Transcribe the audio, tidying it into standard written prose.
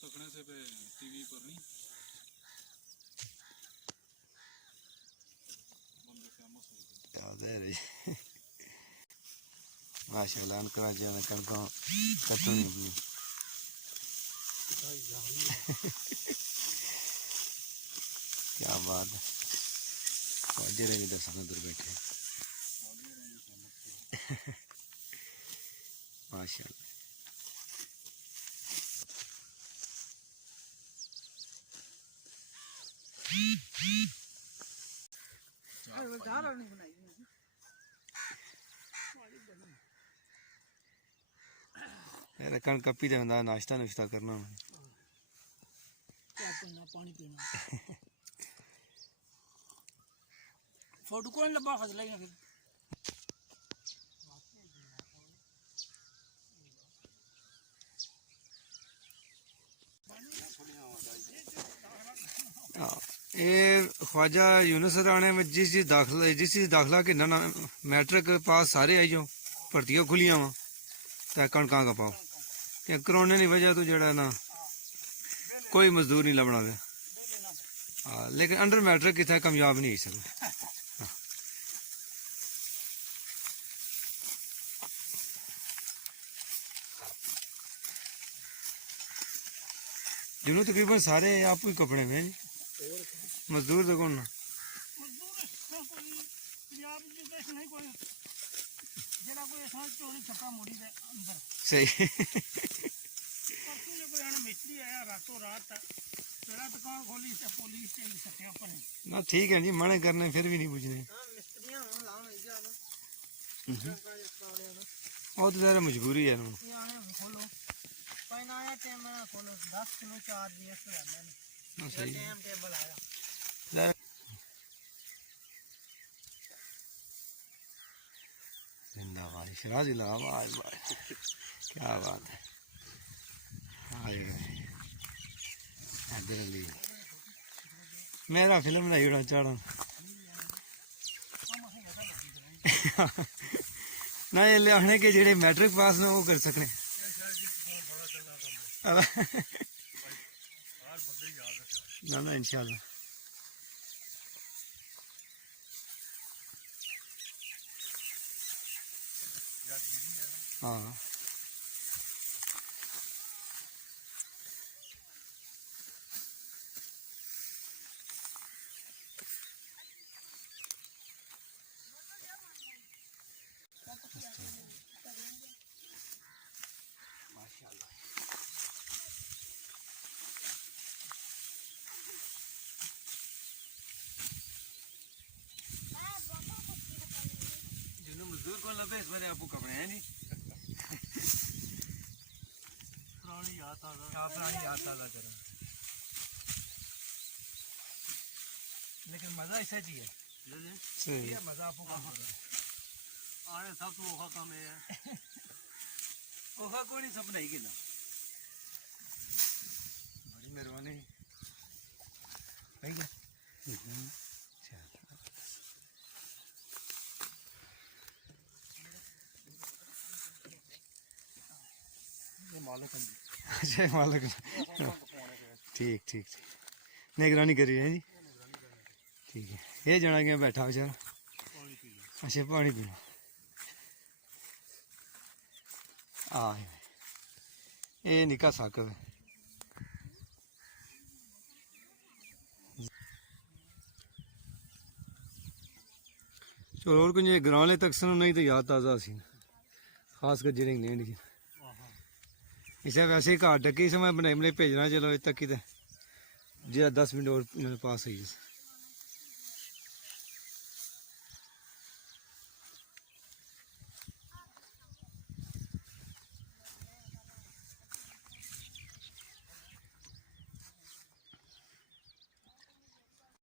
तकने से पे टीवी पर नहीं बंदे फेमस हो गए याद है रे माशाल्लाह अनकरा जाना कणका खत्म नहीं क्या बात है वाजरे भी दस अंदर बैठे माशाल्लाह यार कणक पी दे नाश्ता नुश्ता करना पानी पीना फोटो कौन लब्बा फसला ही ना फिर ये ख्वाजा यूनुस राणे में जिस चीज दाखला कि ना मैट्रिक पास सारे आई जाओ भर्तियां खुलियां वा तो कणकां का पाओ करोने की वजह तो जड़ा ना कोई मजदूर नहीं लभना गया लेकिन अंडर मैट्रिक कितने कामयाब नहीं हो सकते जिन्हों तकरीबन सारे आप ही कपड़े में जी मजदूर तो कौन सही ना ठीक है जी मने करने फिर भी नहीं पूछने वो तो ज़रा मजबूरी है ना सही जिंदाबाद शराज इलाहाबाद क्या बात है अली मेरा फिल्म नहीं उड़ा चढ़ा ना ये लियाने के जेड़े मैट्रिक पास ने वो कर सकने ना ना इंशाल्लाह हाँ माशाल्लाह मजदूर को लगे इस बारे आपको कपड़े हैं नहीं पुरानी याद ताज़ा करें लेकिन मज़ा ऐसा चाहिए मज़ा आपको आने सब तो ओखा काम है ओखा को नहीं सब नहीं गिला बड़ी मेहरबानी मालिक अच्छा मालिक ठीक ठीक निगरानी करी है जी ठीक है ये जना गया बैठा बेचारा अच्छा पानी पीना ये निका साकब है चलो और कुछ ग्रां तक सुनो नहीं तो याद ताज़ा सी खास कर जेड़े इंग्लैंड की इसे वैसे ही घाट डकी समय बनाई बनाई भेजना चलो इतने तक ही 10 मिनट और पास होई